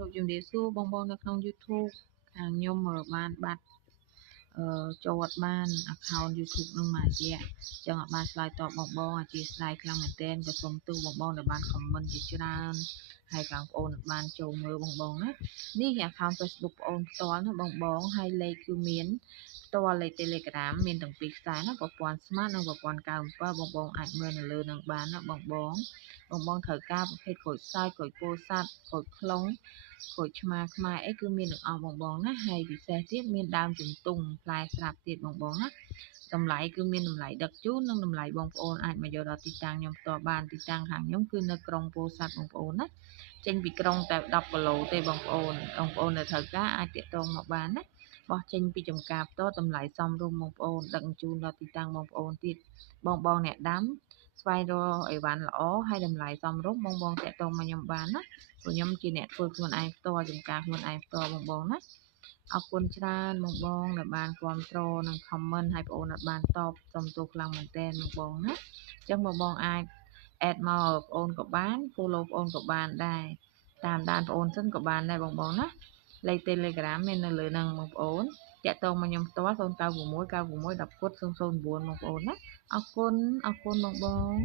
រូបជំរាបសួរបងប្អូននៅក្នុង YouTube ខាងខ្ញុំបានបាត់ចូលអត់បាន account YouTube នឹងមួយរយៈចឹងអត់បានឆ្លើយតបបងប្អូនអធិស្ឋានខ្លាំងមែនទែនក៏សូមទោសបងប្អូនដែលបាន comment ជាច្រើនហើយបងប្អូនបានចូលមើលបងប្អូនណានេះជា account Facebook បងប្អូនផ្ទាល់ណាបងប្អូនហើយលេខគឺមានផ្ទាល់លេខ Telegram មានទាំងពីរខ្សែណាប្រព័ន្ធ Smart និងប្រព័ន្ធ97បងប្អូនអាចមើលនៅលើនឹងបានណាបងប្អូនត្រូវការប្រភេទក្រូចសើចក្រូចពោធិ៍សាត់ក្រូចខ្លុងក្រូចឆ្មាខ្មែរអីគឺមានទាំងអស់បងប្អូនណាហើយពិសេសទៀតមានដើមជំទង់ផ្លែស្រាប់ទៀតបងប្អូនណាតម្លៃគឺមានតម្លៃដឹកជូននិងតម្លៃបងប្អូនអាចមកយកដល់ទីតាំងខ្ញុំផ្ទាល់បានទីតាំងខាងខ្ញុំគឺនៅក្រុងពោធិ៍សាត់បងប្អូនណាចេញពីក្រុងតែ10គីឡូទេបងប្អូននៅត្រូវការអាចទាក់ទងមកបានណាបោះចេញពីចំការផ្ទាល់តម្លៃសមរម្យបងប្អូនដឹកជញ្ជូនដល់ទីតាំងបងប្អូនទៀតបងអ្នកដាំស្វែងរកអីវ៉ាន់ល្អហើយតម្លៃសមរម្យបងតាក់ទងមកខ្ញុំបានណាព្រោះខ្ញុំជាអ្នកធ្វើខ្លួនឯងផ្ទាល់ចំការខ្លួនឯងផ្ទាល់បងណាអរគុណច្រើនបងដែលបានគ្រប់គ្រងនិង comment ឲ្យបងអូនអត់បានតបសូមទោសខ្លាំងមែនទែនបងណាអញ្ចឹងបងអាច add មកបងអូនក៏បាន follow បងអូនក៏បានដែរតាមដានបងអូនសិនក៏បានដែរបងណាលេខ Telegram មាននៅលើហ្នឹងបងប្អូនតាក់ទងមកខ្ញុំផ្ទាល់096961100009បងប្អូនណាអរគុណបង